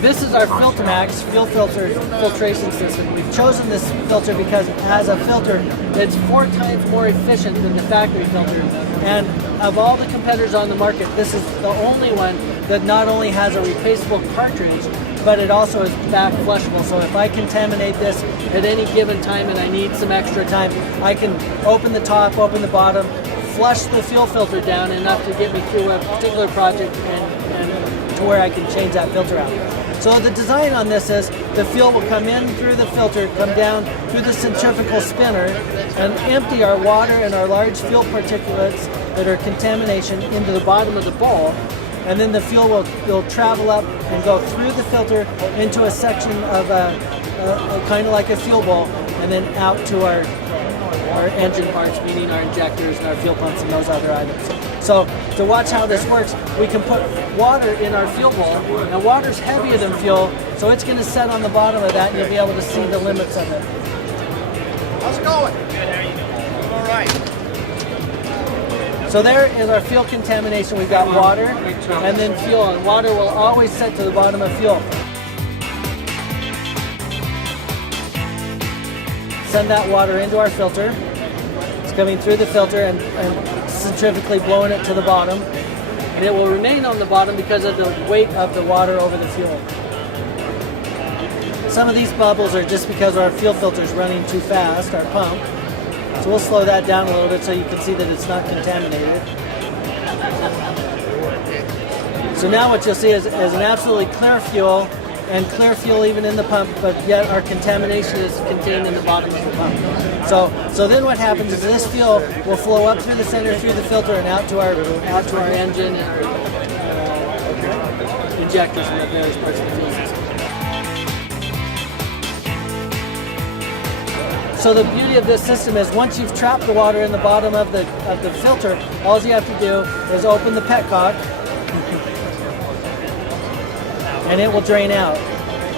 This is our FilterMax fuel filter filtration system. We've chosen this filter because as a filter, it's 4 times more efficient than the factory filter. And of all the competitors on the market, this is the only one that not only has a replaceable cartridge, but it also is back flushable. So if I contaminate this at any given time and I need some extra time, I can open the top, open the bottom, flush the fuel filter down enough to get me through a particular project and to where I can change that filter out. So the design on this is the fuel will come in through the filter, come down through the centrifugal spinner, and empty our water and our large fuel particulates that are contamination into the bottom of the bowl. And then the fuel will travel up and go through the filter into a section of kind of like a fuel bowl, and then out to our engine parts, meaning our injectors and our fuel pumps and those other items. So to watch how this works, we can put water in our fuel bowl. Now water's heavier than fuel, so it's going to set on the bottom of that and you'll be able to see the limits of it. How's it going? Good, how are you doing? All right. So there is our fuel contamination. We've got water and then fuel, and water will always set to the bottom of fuel. Send that water into our filter. It's coming through the filter and centrifugally blowing it to the bottom. And it will remain on the bottom because of the weight of the water over the fuel. Some of these bubbles are just because our fuel filter is running too fast, our pump. So we'll slow that down a little bit so you can see that it's not contaminated. So now what you'll see is an absolutely clear fuel, and clear fuel even in the pump, but yet our contamination is contained in the bottom of the pump. So then what happens is this fuel will flow up through the center, through the filter, and out to our engine and our injectors and the various parts of the fuel system. So the beauty of this system is once you've trapped the water in the bottom of the filter, all you have to do is open the petcock and it will drain out.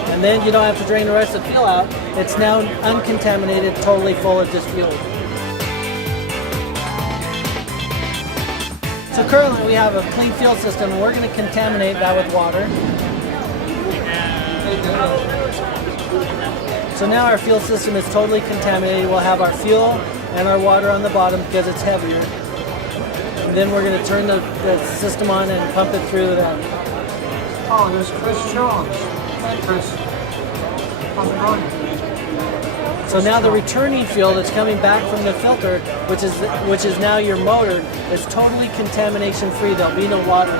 And then you don't have to drain the rest of the fuel out. It's now uncontaminated, totally full of just fuel. So currently we have a clean fuel system and we're going to contaminate that with water. So now our fuel system is totally contaminated. We'll have our fuel and our water on the bottom because it's heavier. And then we're going to turn the system on and pump it through that. Oh, there's Chris Jones. Hey, Chris. How's it going? So now the returning fuel that's coming back from the filter, which is now your motor, is totally contamination free. There'll be no water.